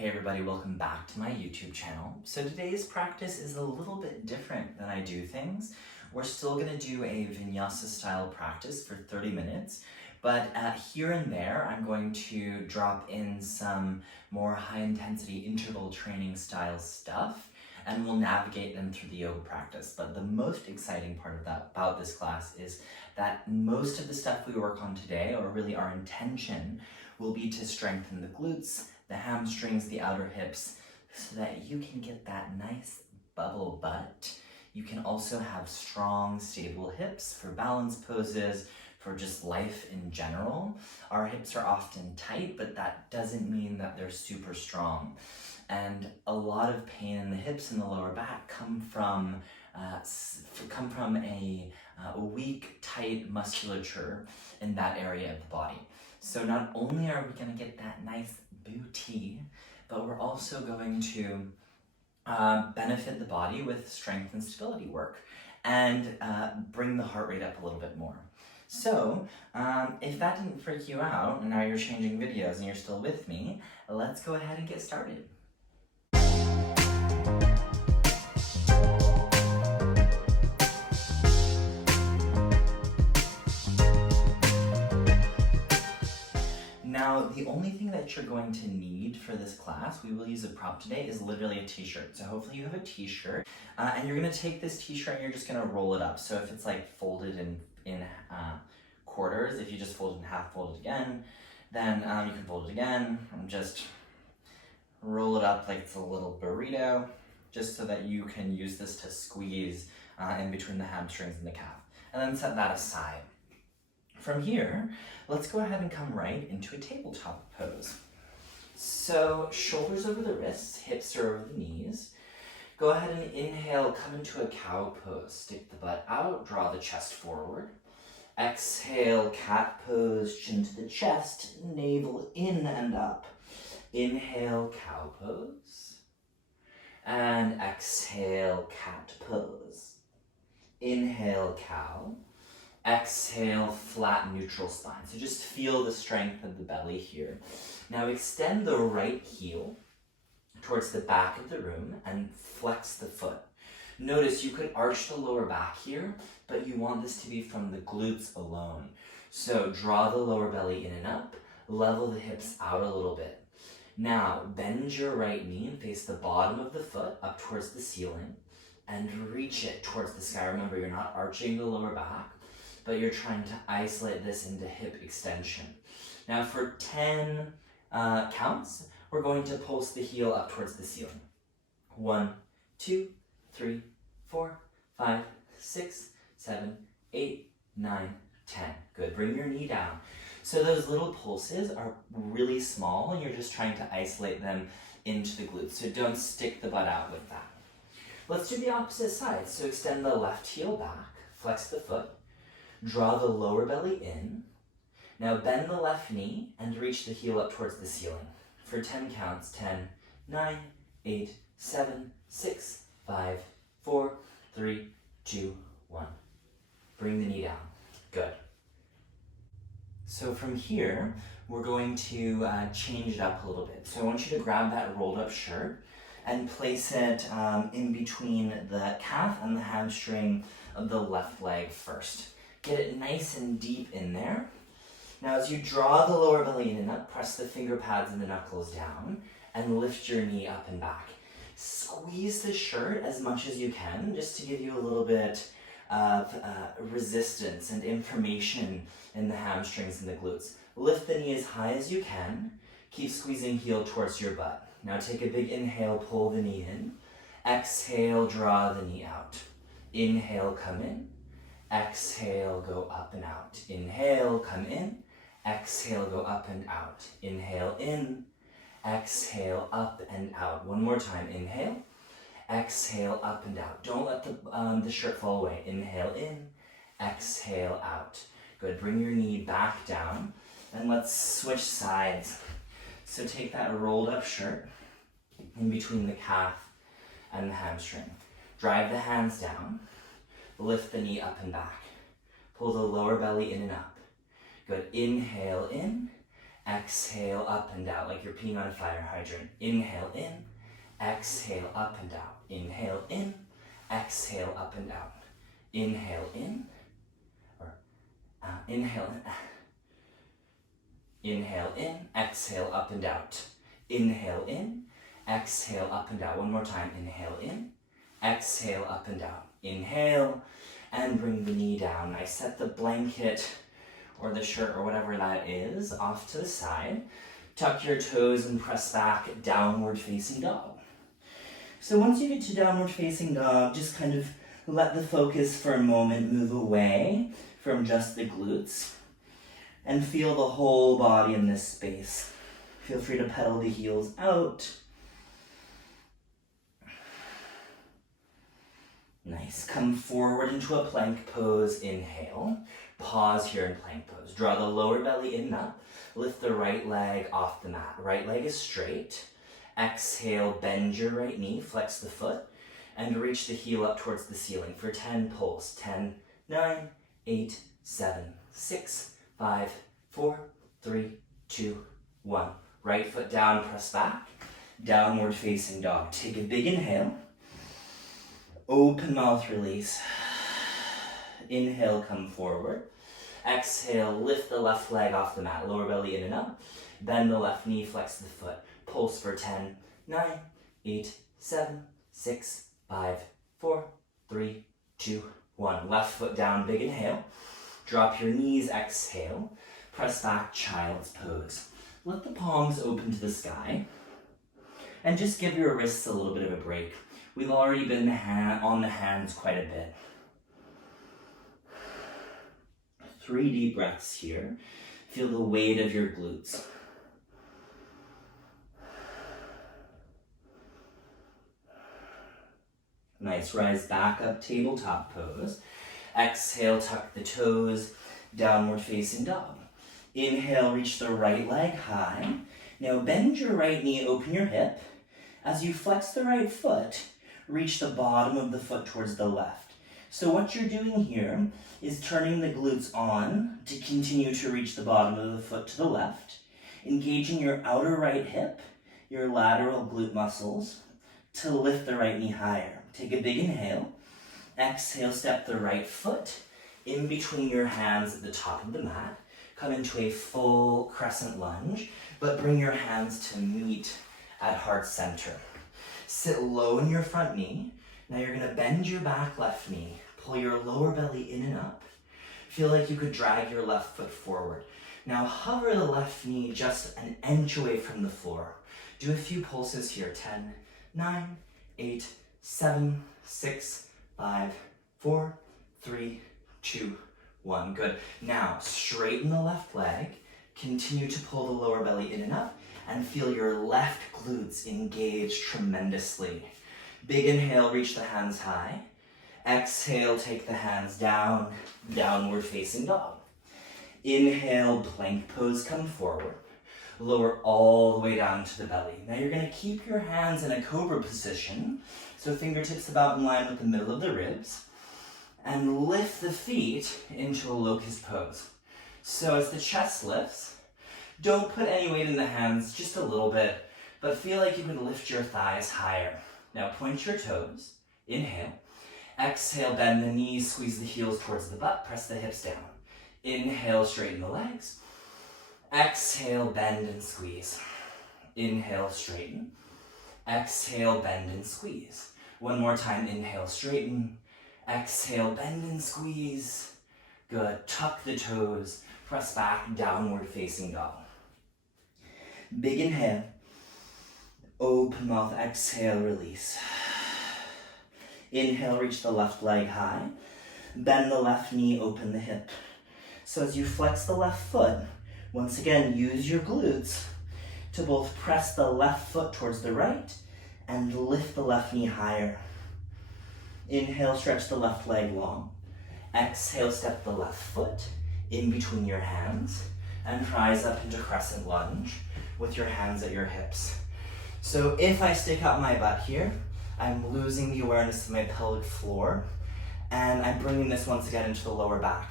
Hey everybody, welcome back to my YouTube channel. So today's practice is a little bit different than I do things. We're still going to do a Vinyasa style practice for 30 minutes, but here and there I'm going to drop in some more high intensity interval training style stuff, and we'll navigate them through the yoga practice. But the most exciting part about this class is that most of the stuff we work on today, or really our intention, will be to strengthen the glutes, the hamstrings, the outer hips, so that you can get that nice bubble butt. You can also have strong, stable hips for balance poses, for just life in general. Our hips are often tight, but that doesn't mean that they're super strong. And a lot of pain in the hips and the lower back come from a weak, tight musculature in that area of the body. So not only are we going to get that nice booty, but we're also going to benefit the body with strength and stability work and bring the heart rate up a little bit more. So if that didn't freak you out and now you're changing videos and you're still with me, let's go ahead and get started. Now, the only thing that you're going to need for this class, we will use a prop today, is literally a t-shirt. So hopefully you have a t-shirt, and you're going to take this t-shirt and you're just going to roll it up. So if it's like folded in quarters, if you just fold it in half, fold it again, then you can fold it again and just roll it up like it's a little burrito, just so that you can use this to squeeze in between the hamstrings and the calf. And then set that aside. From here, let's go ahead and come right into a tabletop pose. So shoulders over the wrists, hips are over the knees. Go ahead and inhale, come into a cow pose. Stick the butt out, draw the chest forward. Exhale, cat pose, chin to the chest, navel in and up. Inhale, cow pose. And exhale, cat pose. Inhale, cow. Exhale, flat neutral spine. So just feel the strength of the belly here. Now extend the right heel towards the back of the room and flex the foot. Notice you could arch the lower back here, but you want this to be from the glutes alone. So draw the lower belly in and up, level the hips out a little bit. Now bend your right knee and face the bottom of the foot up towards the ceiling and reach it towards the sky. Remember, you're not arching the lower back, but you're trying to isolate this into hip extension. Now for 10 counts, we're going to pulse the heel up towards the ceiling. 1, 2, 3, 4, 5, 6, 7, 8, 9, 10. Good, bring your knee down. So those little pulses are really small and you're just trying to isolate them into the glutes. So don't stick the butt out with that. Let's do the opposite side. So extend the left heel back, flex the foot, draw the lower belly in. Now bend the left knee and reach the heel up towards the ceiling. For 10 counts, 10, 9, 8, 7, 6, 5, 4, 3, 2, 1. Bring the knee down. Good. So from here, we're going to change it up a little bit. So I want you to grab that rolled up shirt and place it in between the calf and the hamstring of the left leg first. Get it nice and deep in there. Now as you draw the lower belly in and up, press the finger pads and the knuckles down and lift your knee up and back. Squeeze the shirt as much as you can, just to give you a little bit of resistance and information in the hamstrings and the glutes. Lift the knee as high as you can. Keep squeezing heel towards your butt. Now take a big inhale, pull the knee in. Exhale, draw the knee out. Inhale, come in. Exhale, go up and out. Inhale, come in. Exhale, go up and out. Inhale in. Exhale, up and out. One more time. Inhale. Exhale, up and out. Don't let the shirt fall away. Inhale in. Exhale out. Good. Bring your knee back down. And let's switch sides. So take that rolled up shirt in between the calf and the hamstring. Drive the hands down. Lift the knee up and back. Pull the lower belly in and up. Good. Inhale in. Exhale up and out like you're peeing on a fire hydrant. Inhale in, exhale up and out. Inhale in, exhale up and out. Inhale in, or inhale in. Inhale in, exhale up and out. Inhale in, exhale up and out. One more time. Inhale in, exhale up and out. Inhale, and bring the knee down. I set the blanket or the shirt or whatever that is off to the side. Tuck your toes and press back, downward facing dog. So once you get to downward facing dog, just kind of let the focus for a moment move away from just the glutes and feel the whole body in this space. Feel free to pedal the heels out. Nice. Come forward into a plank pose. Inhale. Pause here in plank pose. Draw the lower belly in and up. Lift the right leg off the mat. Right leg is straight. Exhale, bend your right knee, flex the foot, and reach the heel up towards the ceiling for 10 pulse. 10, 9, 8, 7, 6, 5, 4, 3, 2, 1. Right foot down, press back. Downward facing dog. Take a big inhale. Open mouth release. Inhale, come forward. Exhale, lift the left leg off the mat. Lower belly in and up. Bend the left knee, flex the foot. Pulse for 10, 9, 8, 7, 6, 5, 4, 3, 2, 1. Left foot down, big inhale. Drop your knees, exhale. Press back, child's pose. Let the palms open to the sky. And just give your wrists a little bit of a break. We've already been on the hands quite a bit. 3 deep breaths here. Feel the weight of your glutes. Nice, rise back up, tabletop pose. Exhale, tuck the toes, downward facing dog. Inhale, reach the right leg high. Now bend your right knee, open your hip. As you flex the right foot, reach the bottom of the foot towards the left. So what you're doing here is turning the glutes on to continue to reach the bottom of the foot to the left, engaging your outer right hip, your lateral glute muscles, to lift the right knee higher. Take a big inhale. Exhale, step the right foot in between your hands at the top of the mat. Come into a full crescent lunge, but bring your hands to meet at heart center. Sit low in your front knee. Now you're gonna bend your back left knee. Pull your lower belly in and up. Feel like you could drag your left foot forward. Now hover the left knee just an inch away from the floor. Do a few pulses here. 10, 9, 8, 7, 6, 5, 4, 3, 2, 1. Good. Now straighten the left leg. Continue to pull the lower belly in and up and feel your left glutes engage tremendously. Big inhale, reach the hands high. Exhale, take the hands down, downward facing dog. Inhale, plank pose, come forward. Lower all the way down to the belly. Now you're gonna keep your hands in a cobra position, so fingertips about in line with the middle of the ribs, and lift the feet into a locust pose. So as the chest lifts, don't put any weight in the hands, just a little bit, but feel like you can lift your thighs higher. Now point your toes, inhale. Exhale, bend the knees, squeeze the heels towards the butt, press the hips down. Inhale, straighten the legs. Exhale, bend and squeeze. Inhale, straighten. Exhale, bend and squeeze. One more time, inhale, straighten. Exhale, bend and squeeze. Good, tuck the toes, press back, downward facing dog. Big inhale. Open mouth, exhale, release. Inhale, reach the left leg high. Bend the left knee, open the hip. So as you flex the left foot, once again, use your glutes to both press the left foot towards the right and lift the left knee higher. Inhale, stretch the left leg long. Exhale, step the left foot in between your hands and rise up into crescent lunge with your hands at your hips. So if I stick out my butt here, I'm losing the awareness of my pelvic floor, and I'm bringing this once again into the lower back.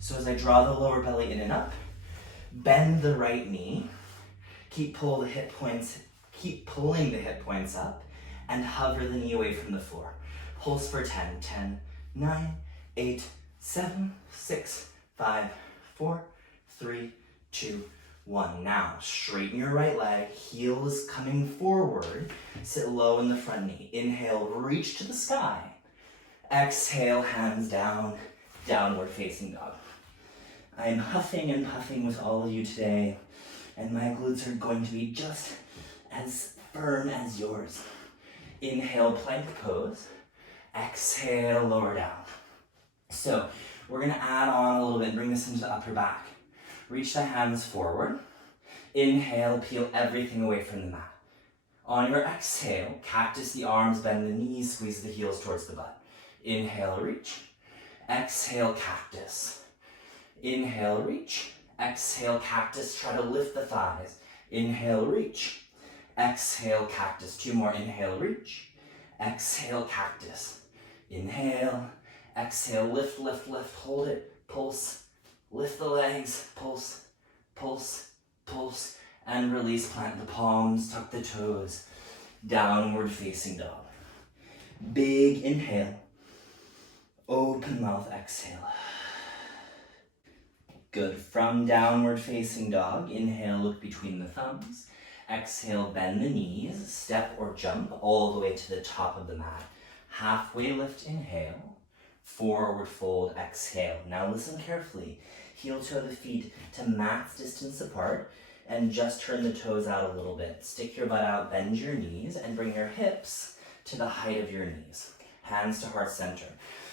So as I draw the lower belly in and up, bend the right knee, Keep pulling the hip points up and hover the knee away from the floor. Pulse for 10, 10, 9, 8, 7, 6, 5, 4, 3, 2, 1. Now, straighten your right leg, heels coming forward, sit low in the front knee. Inhale, reach to the sky. Exhale, hands down, downward facing dog. I'm huffing and puffing with all of you today, and my glutes are going to be just as firm as yours. Inhale, plank pose. Exhale, lower down. So we're gonna add on a little bit, bring this into the upper back. Reach the hands forward. Inhale, peel everything away from the mat. On your exhale, cactus the arms, bend the knees, squeeze the heels towards the butt. Inhale, reach. Exhale, cactus. Inhale, reach. Exhale, cactus. Try to lift the thighs. Inhale, reach. Exhale, cactus. 2 more. Inhale, reach. Exhale, cactus. Inhale. Exhale, lift, lift, lift. Hold it. Pulse. Lift the legs. Pulse. Pulse. Pulse. And release. Plant the palms. Tuck the toes. Downward facing dog. Big inhale. Open mouth. Exhale. Good. From downward facing dog, inhale, look between the thumbs. Exhale, bend the knees, step or jump all the way to the top of the mat. Halfway lift, inhale. Forward fold, exhale. Now listen carefully. Heel toe the feet to max distance apart and just turn the toes out a little bit. Stick your butt out, bend your knees, and bring your hips to the height of your knees. Hands to heart center.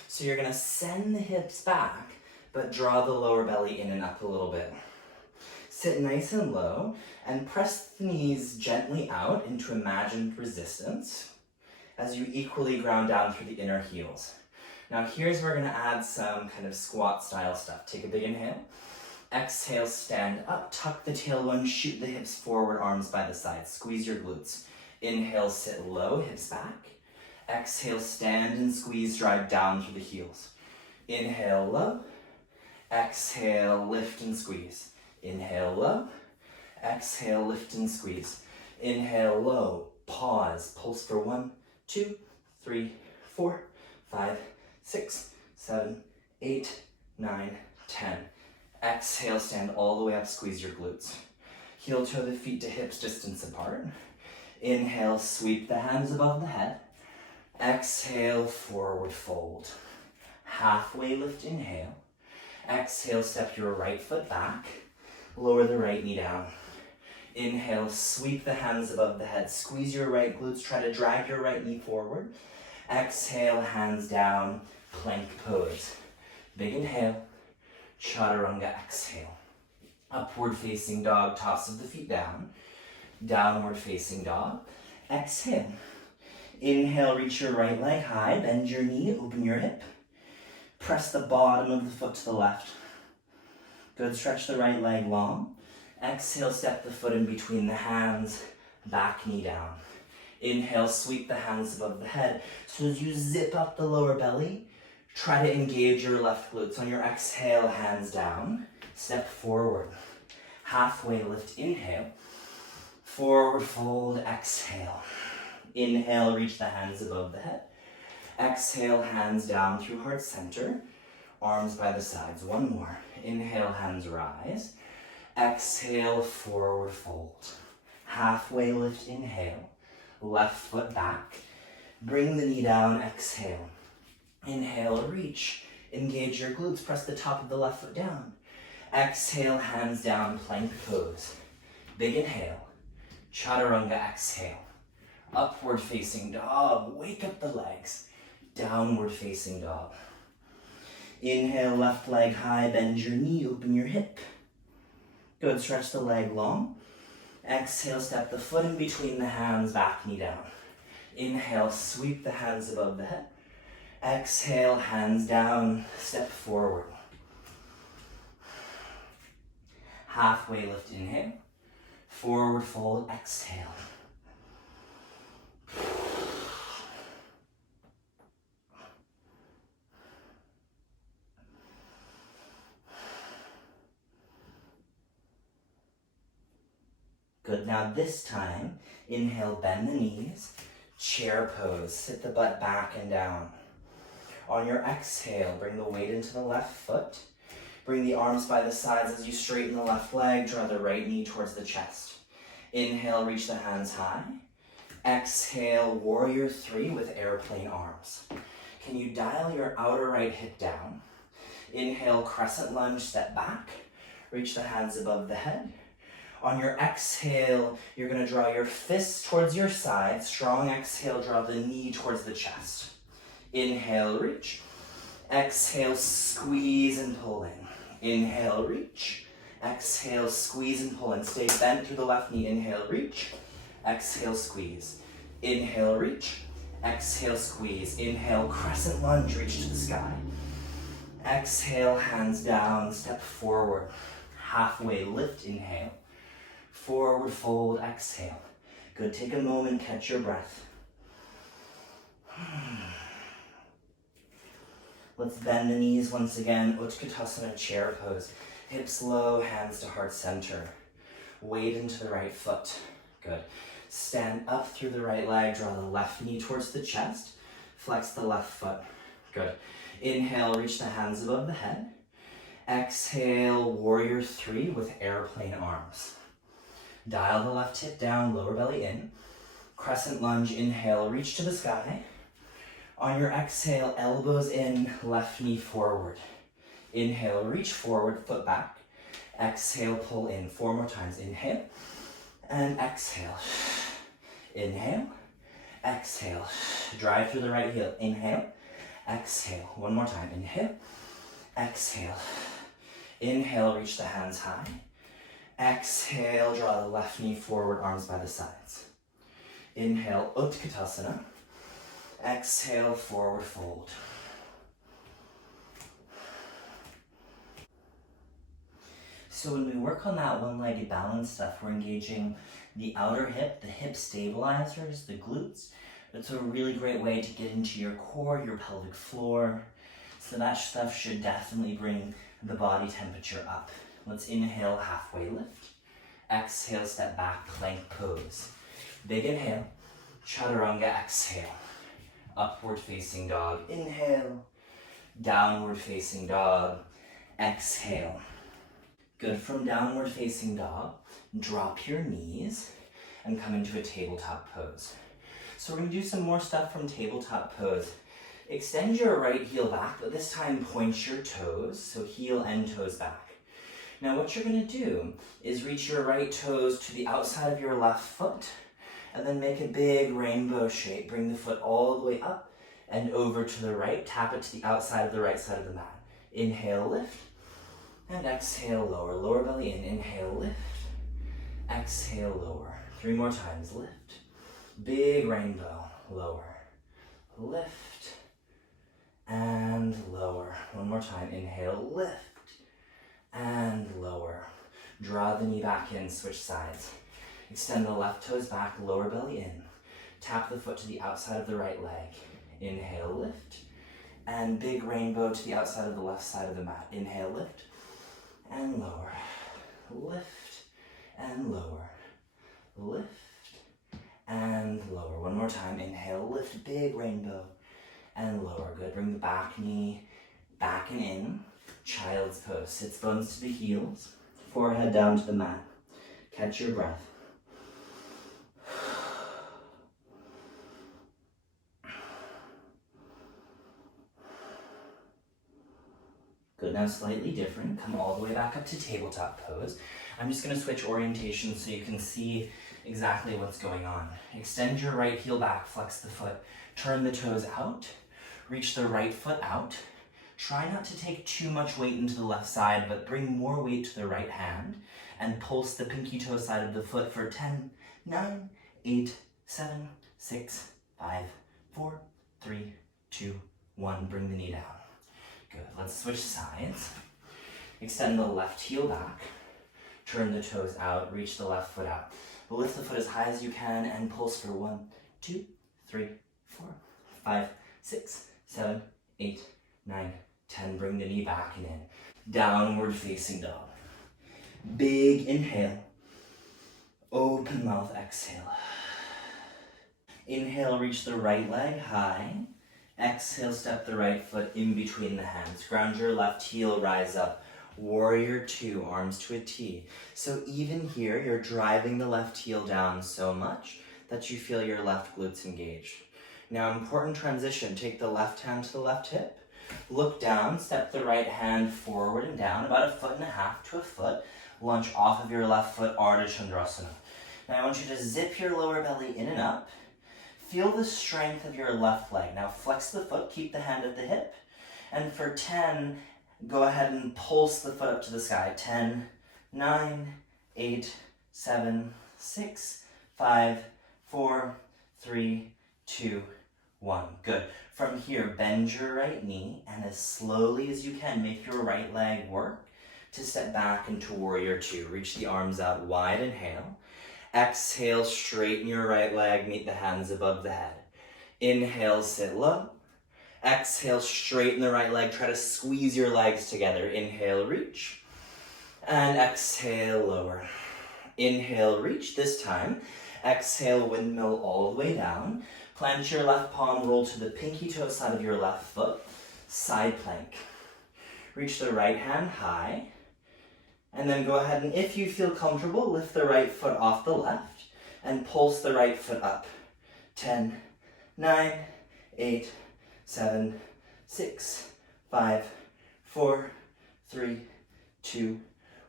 So you're gonna send the hips back, but draw the lower belly in and up a little bit. Sit nice and low and press the knees gently out into imagined resistance as you equally ground down through the inner heels. Now here's where we're gonna add some kind of squat style stuff. Take a big inhale. Exhale, stand up, tuck the tailbone, shoot the hips forward, arms by the sides. Squeeze your glutes. Inhale, sit low, hips back. Exhale, stand and squeeze, drive down through the heels. Inhale, low. Exhale, lift and squeeze. Inhale, low. Exhale, lift and squeeze. Inhale, low. Pause. Pulse for 1, 2, 3, 4, 5, 6, 7, 8, 9, 10. Exhale, stand all the way up, squeeze your glutes. Heel toe the feet to hips distance apart. Inhale, sweep the hands above the head. Exhale, forward fold. Halfway lift, inhale. Exhale, step your right foot back. Lower the right knee down. Inhale, sweep the hands above the head. Squeeze your right glutes. Try to drag your right knee forward. Exhale, hands down, plank pose. Big inhale. Chaturanga, exhale. Upward facing dog, tops of the feet down. Downward facing dog. Exhale. Inhale, reach your right leg high. Bend your knee, open your hip. Press the bottom of the foot to the left. Good, stretch the right leg long. Exhale, step the foot in between the hands, back knee down. Inhale, sweep the hands above the head. So as you zip up the lower belly, try to engage your left glutes. On your exhale, hands down, step forward. Halfway lift, inhale. Forward fold, exhale. Inhale, reach the hands above the head. Exhale, hands down through heart center. Arms by the sides. 1 more. Inhale, hands rise. Exhale, forward fold. Halfway lift, inhale. Left foot back. Bring the knee down, exhale. Inhale, reach. Engage your glutes. Press the top of the left foot down. Exhale, hands down, plank pose. Big inhale. Chaturanga, exhale. Upward facing dog. Wake up the legs. Downward facing dog. Inhale, left leg high, bend your knee, open your hip. Good, stretch the leg long. Exhale, step the foot in between the hands, back knee down. Inhale, sweep the hands above the head. Exhale, hands down, step forward. Halfway lift, inhale. Forward fold, exhale. Good, Good, now this time, inhale, bend the knees, chair pose, sit the butt back and down. On your exhale, bring the weight into the left foot. Bring the arms by the sides as you straighten the left leg, draw the right knee towards the chest. Inhale, reach the hands high. Exhale, warrior three with airplane arms. Can you dial your outer right hip down? Inhale, crescent lunge, step back. Reach the hands above the head. On your exhale, you're gonna draw your fists towards your side. Strong exhale, draw the knee towards the chest. Inhale, reach. Exhale, squeeze and pull in. Inhale, reach. Exhale, squeeze and pull in. Stay bent through the left knee. Inhale, reach. Exhale, squeeze. Inhale, reach. Exhale, squeeze. Inhale, crescent lunge, reach to the sky. Exhale, hands down, step forward. Halfway lift, inhale. Forward fold, exhale. Good, take a moment, catch your breath. Let's bend the knees once again, Utkatasana chair pose. Hips low, hands to heart center. Weight into the right foot. Good. Stand up through the right leg, draw the left knee towards the chest. Flex the left foot. Good. Inhale, reach the hands above the head. Exhale, warrior three with airplane arms. Dial the left hip down, lower belly in. Crescent lunge, inhale, reach to the sky. On your exhale, elbows in, left knee forward. Inhale, reach forward, foot back. Exhale, pull in. 4 more times. Inhale and exhale. Inhale, exhale. Drive through the right heel. Inhale, exhale. 1 more time. Inhale, exhale. Inhale, reach the hands high. Exhale, draw the left knee forward, arms by the sides. Inhale, Utkatasana. Exhale, forward fold. So when we work on that one-legged balance stuff, we're engaging the outer hip, the hip stabilizers, the glutes. It's a really great way to get into your core, your pelvic floor. So that stuff should definitely bring the body temperature up. Let's inhale, halfway lift. Exhale, step back, plank pose. Big inhale, chaturanga, exhale. Upward facing dog, inhale. Downward facing dog, exhale. Good, from downward facing dog, drop your knees and come into a tabletop pose. So we're gonna do some more stuff from tabletop pose. Extend your right heel back, but this time point your toes, so heel and toes back. Now what you're gonna do is reach your right toes to the outside of your left foot, and then make a big rainbow shape. Bring the foot all the way up and over to the right. Tap it to the outside of the right side of the mat. Inhale, lift, and exhale, lower. Lower belly in. Inhale, lift, exhale, lower. 3 more times. Lift, big rainbow, lower, lift, and lower. 1 more time. Inhale, lift, and lower. Draw the knee back in, switch sides. Extend the left toes back, lower belly in. Tap the foot to the outside of the right leg. Inhale, lift, and big rainbow to the outside of the left side of the mat. Inhale, lift, and lower. Lift, and lower. Lift, and lower. 1 more time. Inhale, lift, big rainbow, and lower. Good. Bring the back knee back and in. Child's pose. Sits bones to the heels. Forehead down to the mat. Catch your breath. Good, now slightly different. Come all the way back up to tabletop pose. I'm just gonna switch orientation so you can see exactly what's going on. Extend your right heel back, flex the foot. Turn the toes out. Reach the right foot out. Try not to take too much weight into the left side, but bring more weight to the right hand. And pulse the pinky toe side of the foot for 10, 9, 8, 7, 6, 5, 4, 3, 2, 1. Bring the knee down. Good, let's switch sides. Extend the left heel back. Turn the toes out, reach the left foot out. Lift the foot as high as you can and pulse for 1, 2, 3, 4, 5, 6, 7, 8, 9, 10. Bring the knee back and in. Downward facing dog. Big inhale. Open mouth, exhale. Inhale, reach the right leg high. Exhale, step the right foot in between the hands. Ground your left heel, rise up. Warrior two, arms to a T. So even here, you're driving the left heel down so much that you feel your left glutes engaged. Now, important transition. Take the left hand to the left hip. Look down, step the right hand forward and down, about 1.5 feet to a foot. Lunge off of your left foot, Ardha Chandrasana. Now I want you to zip your lower belly in and up. Feel the strength of your left leg. Now flex the foot, keep the hand at the hip. And for 10, go ahead and pulse the foot up to the sky. 10, 9, 8, 7, 6, 5, 4, 3, 2, 1. Good. From here, bend your right knee and as slowly as you can, make your right leg work to step back into warrior two. Reach the arms out wide, inhale. Exhale, straighten your right leg, meet the hands above the head. Inhale, sit low. Exhale, straighten the right leg, try to squeeze your legs together. Inhale, reach. And exhale, lower. Inhale, reach. This time, exhale, windmill all the way down. Plant your left palm, roll to the pinky toe side of your left foot. Side plank. Reach the right hand high. And then go ahead and, if you feel comfortable, lift the right foot off the left and pulse the right foot up. 10, 9, 8, 7, 6, 5, 4, 3, 2,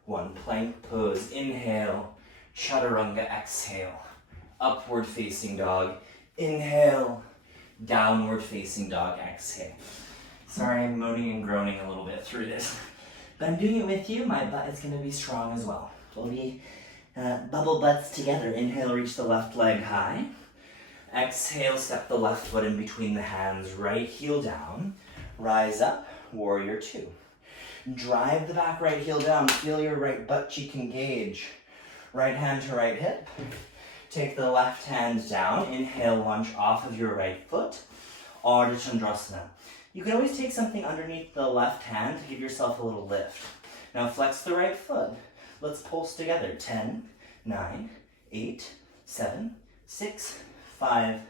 1. Plank pose. Inhale. Chaturanga. Exhale. Upward facing dog. Inhale. Downward facing dog. Exhale. Sorry, I'm moaning and groaning a little bit through this. But I'm doing it with you. My butt is going to be strong as well. We'll be bubble butts together. Inhale, reach the left leg high. Exhale, step the left foot in between the hands. Right heel down. Rise up, warrior two. Drive the back right heel down. Feel your right butt cheek engage. Right hand to right hip. Take the left hand down. Inhale, lunge off of your right foot. Ardha Chandrasana. You can always take something underneath the left hand to give yourself a little lift. Now flex the right foot. Let's pulse together. 10, 9, 8, 7, 6, 5,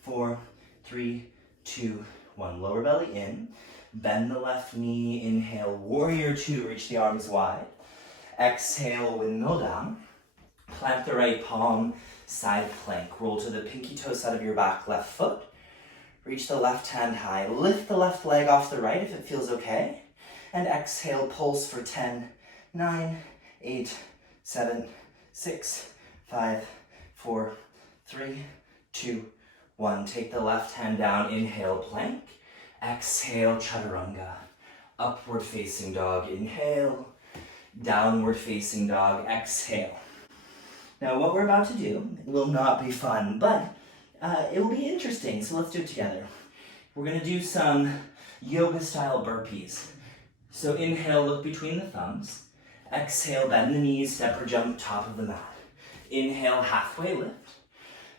4, 3, 2, 1. Lower belly in. Bend the left knee. Inhale, warrior two. Reach the arms wide. Exhale, windmill down. Plant the right palm, side plank. Roll to the pinky toe side of your back left foot. Reach the left hand high. Lift the left leg off the right if it feels okay. And exhale, pulse for 10, 9, 8, 7, 6, 5, 4, 3, 2, 1. Take the left hand down. Inhale, plank. Exhale, chaturanga. Upward facing dog. Inhale. Downward facing dog. Exhale. Now what we're about to do will not be fun, but it will be interesting, so let's do it together. We're going to do some yoga style burpees. So inhale, look between the thumbs. Exhale, bend the knees, step or jump top of the mat. Inhale, halfway lift.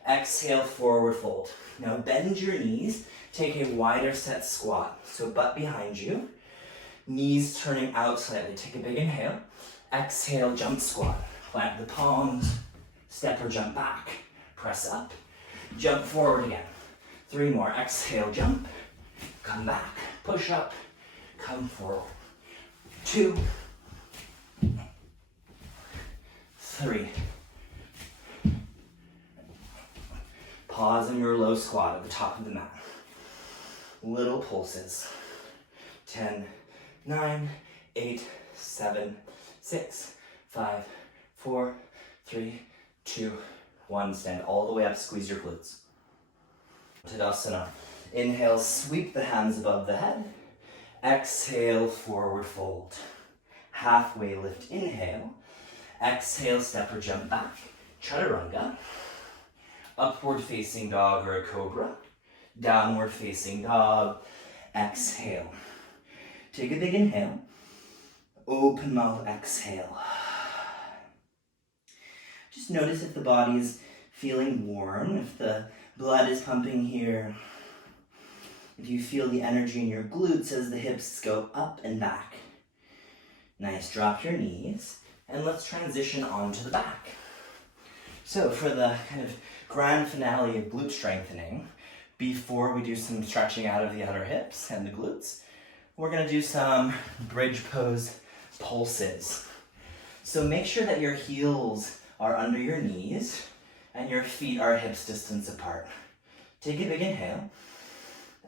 Exhale, forward fold. Now bend your knees, take a wider set squat. So butt behind you, knees turning out slightly. Take a big inhale. Exhale, jump squat. Plant the palms, step or jump back. Press up. Jump forward again. 3 more. Exhale, jump. Come back. Push up. Come forward. 2. 3. Pause in your low squat at the top of the mat. Little pulses. 10, 9, 8, 7, 6, 5, 4, 3, 2, 1. Stand all the way up, squeeze your glutes. Tadasana. Inhale, sweep the hands above the head. Exhale, forward fold. Halfway lift, inhale. Exhale, step or jump back. Chaturanga. Upward facing dog or a cobra. Downward facing dog. Exhale. Take a big inhale. Open mouth, exhale. Just notice if the body is feeling warm, if the blood is pumping here, if you feel the energy in your glutes as the hips go up and back. Nice, drop your knees, and let's transition onto the back. So for the kind of grand finale of glute strengthening, before we do some stretching out of the outer hips and the glutes, we're gonna do some bridge pose pulses. So make sure that your heels are under your knees and your feet are hips distance apart. Take a big inhale.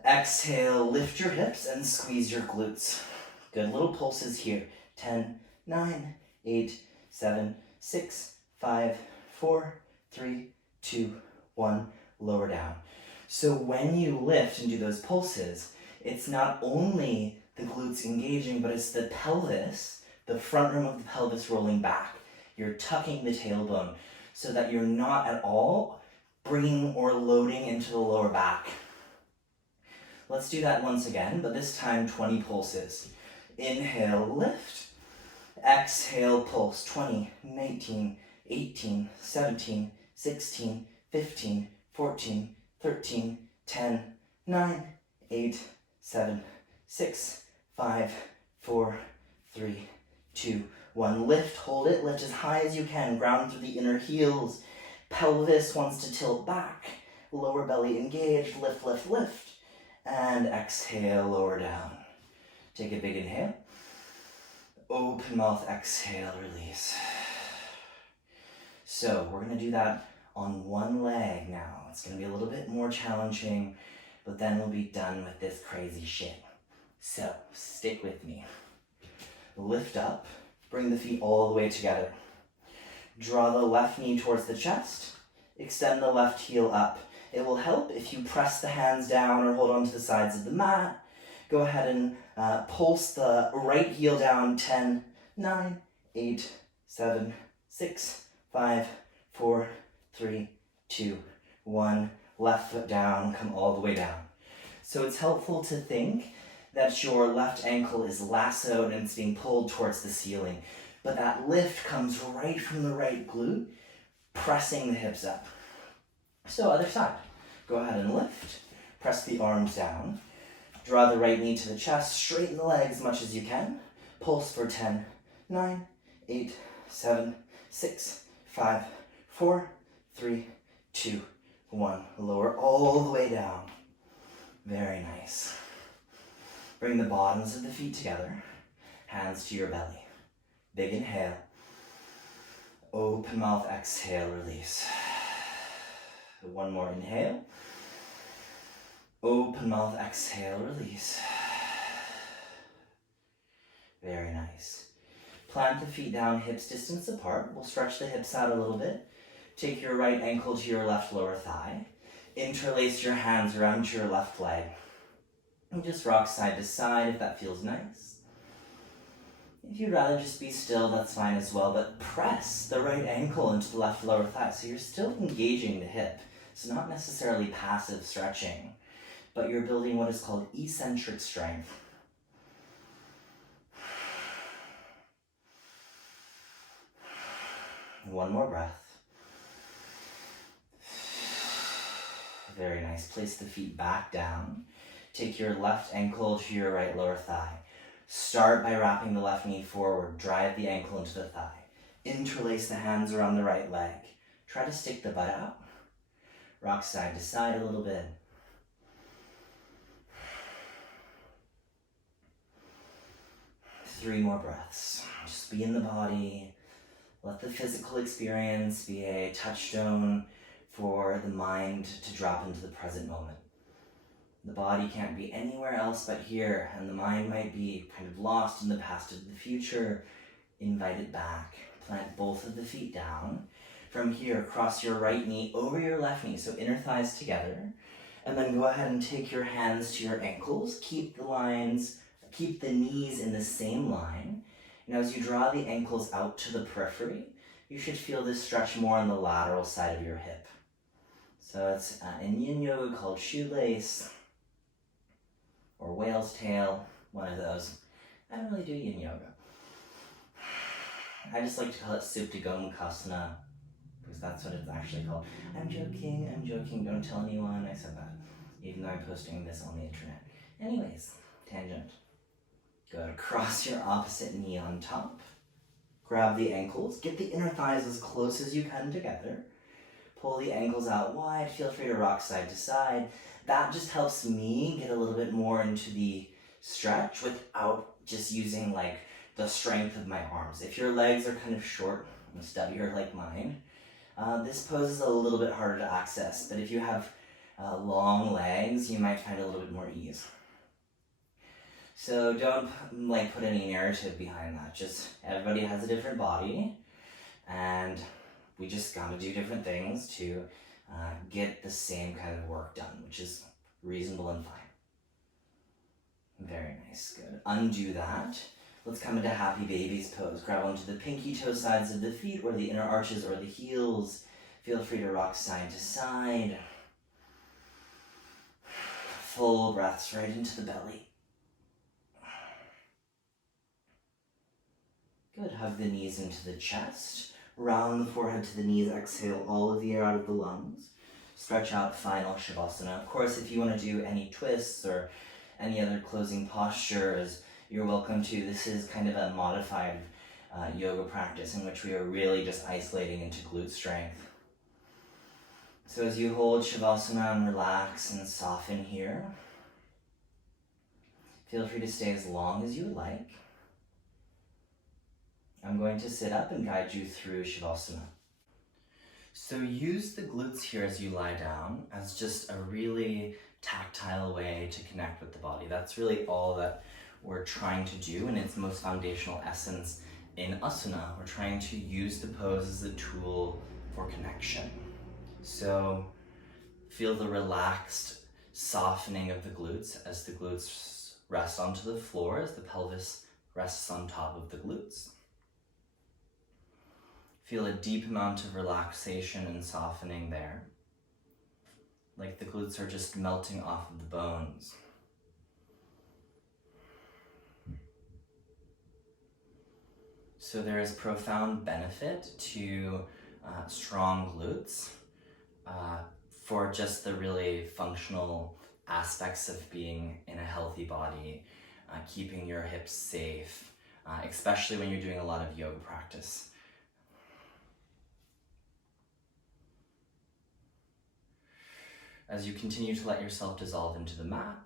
Exhale, lift your hips and squeeze your glutes. Good little pulses here. 10, 9, 8, 7, 6, 5, 4, 3, 2, 1, lower down. So when you lift and do those pulses, it's not only the glutes engaging, but it's the pelvis, the front rim of the pelvis rolling back. You're tucking the tailbone so that you're not at all bringing or loading into the lower back. Let's do that once again, but this time 20 pulses. Inhale, lift. Exhale, pulse. 20, 19, 18, 17, 16, 15, 14, 13, 10, 9, 8, 7, 6, 5, 4, 3, 2, 1. Lift, hold it, lift as high as you can. Ground through the inner heels. Pelvis wants to tilt back. Lower belly engaged. Lift, lift, lift. And exhale, lower down. Take a big inhale. Open mouth, exhale, release. So we're going to do that on one leg now. It's going to be a little bit more challenging, but then we'll be done with this crazy shit. So stick with me. Lift up, bring the feet all the way together. Draw the left knee towards the chest. Extend the left heel up. It will help if you press the hands down or hold onto the sides of the mat. Go ahead and pulse the right heel down. 10, 9, 8, 7, 6, 5, 4, 3, 2, 1. Left foot down, come all the way down. So it's helpful to think that your left ankle is lassoed and it's being pulled towards the ceiling. But that lift comes right from the right glute, pressing the hips up. So other side. Go ahead and lift. Press the arms down. Draw the right knee to the chest. Straighten the leg as much as you can. Pulse for 10, 9, 8, 7, 6, 5, 4, 3, 2, 1. Lower all the way down. Very nice. Bring the bottoms of the feet together. Hands to your belly. Big inhale. Open mouth, exhale, release. One more inhale. Open mouth, exhale, release. Very nice. Plant the feet down, hips distance apart. We'll stretch the hips out a little bit. Take your right ankle to your left lower thigh. Interlace your hands around your left leg. And just rock side to side if that feels nice. If you'd rather just be still, that's fine as well, but press the right ankle into the left lower thigh so you're still engaging the hip. It's not necessarily passive stretching, but you're building what is called eccentric strength. One more breath. Very nice. Place the feet back down. Take your left ankle to your right lower thigh. Start by wrapping the left knee forward. Drive the ankle into the thigh. Interlace the hands around the right leg. Try to stick the butt out. Rock side to side a little bit. Three more breaths. Just be in the body. Let the physical experience be a touchstone for the mind to drop into the present moment. The body can't be anywhere else but here, and the mind might be kind of lost in the past or the future. Invite it back. Plant both of the feet down. From here, cross your right knee over your left knee, so inner thighs together. And then go ahead and take your hands to your ankles. Keep the knees in the same line. And as you draw the ankles out to the periphery, you should feel this stretch more on the lateral side of your hip. So it's in yin yoga called shoelace or whale's tail, one of those. I don't really do yin yoga. I just like to call it Supta Gomukasana, because that's what it's actually called. I'm joking, don't tell anyone I said that, even though I'm posting this on the internet. Anyways, tangent. Good, cross your opposite knee on top. Grab the ankles, get the inner thighs as close as you can together. Pull the ankles out wide, feel free to rock side to side. That just helps me get a little bit more into the stretch without just using like the strength of my arms. If your legs are kind of short and stubbier like mine, this pose is a little bit harder to access, but if you have long legs, you might find a little bit more ease. So don't like put any narrative behind that. Just everybody has a different body, and we just gotta do different things to get the same kind of work done, which is reasonable and fine. Very nice, good. Undo that. Let's come into happy babies pose. Grab onto the pinky toe sides of the feet or the inner arches or the heels. Feel free to rock side to side. Full breaths right into the belly. Good, hug the knees into the chest. Round the forehead to the knees, exhale all of the air out of the lungs. Stretch out, final Shavasana. Of course, if you want to do any twists or any other closing postures, you're welcome to. This is kind of a modified yoga practice in which we are really just isolating into glute strength. So as you hold Shavasana and relax and soften here, feel free to stay as long as you would like. I'm going to sit up and guide you through Shavasana. So use the glutes here as you lie down as just a really tactile way to connect with the body. That's really all that we're trying to do in its most foundational essence in asana. We're trying to use the pose as a tool for connection. So feel the relaxed softening of the glutes as the glutes rest onto the floor, as the pelvis rests on top of the glutes. Feel a deep amount of relaxation and softening there, like the glutes are just melting off of the bones. So there is profound benefit to strong glutes for just the really functional aspects of being in a healthy body, keeping your hips safe, especially when you're doing a lot of yoga practice. As you continue to let yourself dissolve into the mat,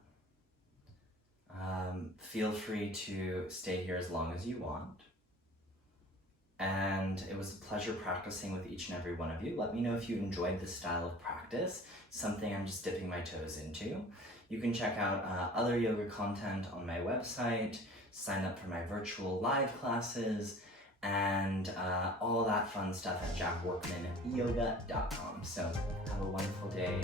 feel free to stay here as long as you want. And it was a pleasure practicing with each and every one of you. Let me know if you enjoyed this style of practice, something I'm just dipping my toes into. You can check out other yoga content on my website, sign up for my virtual live classes, and all that fun stuff at jackworkmanyoga.com. So have a wonderful day.